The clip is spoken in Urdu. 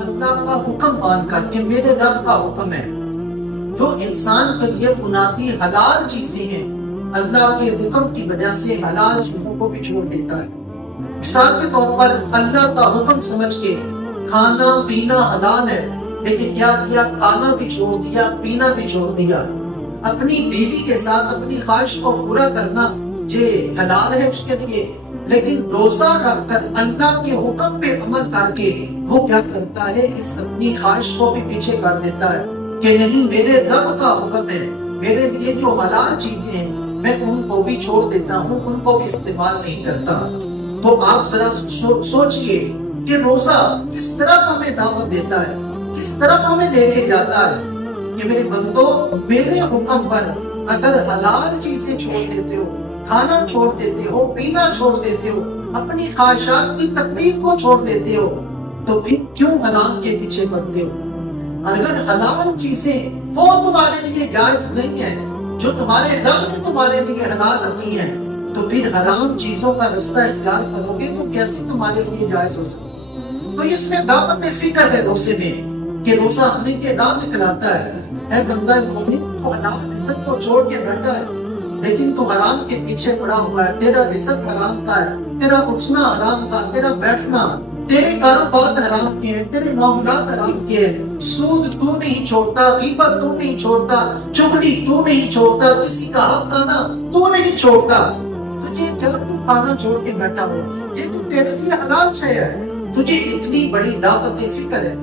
اللہ کا حکم مان کر کہ میرے رب کا حکم ہے، جو انسان کے لیے منادی حلال چیزیں ہیں، اللہ کے حکم کی وجہ سے حلال چیزوں کو بھی چھوڑ دیتا ہے۔ مثال کے طور پر اللہ کا حکم سمجھ کے کھانا پینا حلال ہے، لیکن کیا کیا؟ کھانا بھی چھوڑ دیا، پینا بھی چھوڑ دیا۔ اپنی بیوی کے ساتھ اپنی خواہش کو پورا کرنا یہ حلال ہے اس کے لیے، لیکن روزہ رکھ کر اللہ کے حکم پہ عمل کر کے وہ کیا کرتا ہے؟ اس اپنی خواہش کو بھی پیچھے کر دیتا ہے کہ نہیں، میرے رب کا حکم ہے، میرے لیے جو حلال چیزیں ہیں میں ان کو بھی چھوڑ دیتا ہوں، ان کو بھی استعمال نہیں کرتا۔ تو آپ ذرا سوچئے کہ روزہ کس طرف ہمیں دعوت دیتا ہے، کس طرف ہمیں لے کے جاتا ہے کہ میرے بندو، میرے حکم پر اگر حلال چیزیں چھوڑ دیتے ہو، کھانا چھوڑ دیتے ہو، پینا چھوڑ دیتے ہو، اپنی خواہشات کی تکلیف کو چھوڑ دیتے ہو، تو پھر کیوں حرام کے پیچھے پڑتے ہو؟ اگر حلال چیزیں وہ تمہارے لیے جائز نہیں ہے جو تمہارے رب نے تمہارے لیے حلال رکھی ہیں، تو پھر حرام چیزوں کا رستہ اختیار کرو گے تو کیسے تمہارے لیے جائز ہو سکے؟ تو اس میں دعوت فکر ہے روزے میں کہ روزہ ہمیں کے راہ دکھلاتا ہے، اے بندہ مومن، تو حلال رزق کو چھوڑ کے بیٹھا ہے، لیکن تو حرام کے پیچھے پڑا ہوا ہے، تیرا رزق حرام کا ہے، تیرا اٹھنا حرام کا، تیرا بیٹھنا، تیرے کاروبار حرام کے ہیں، تیرے معاملات حرام کے ہیں، سود تو نہیں چھوڑتا، غیبت تو نہیں چھوڑتا، چغلی تو نہیں چھوڑتا، کسی کا حق کھانا تو نہیں چھوڑتا، تجھے جب تو کھانا چھوڑ کے بیٹھا ہو، یہ تو تیرے لیے حلال شے ہے، تجھے اتنی بڑی دعوت فکر ہے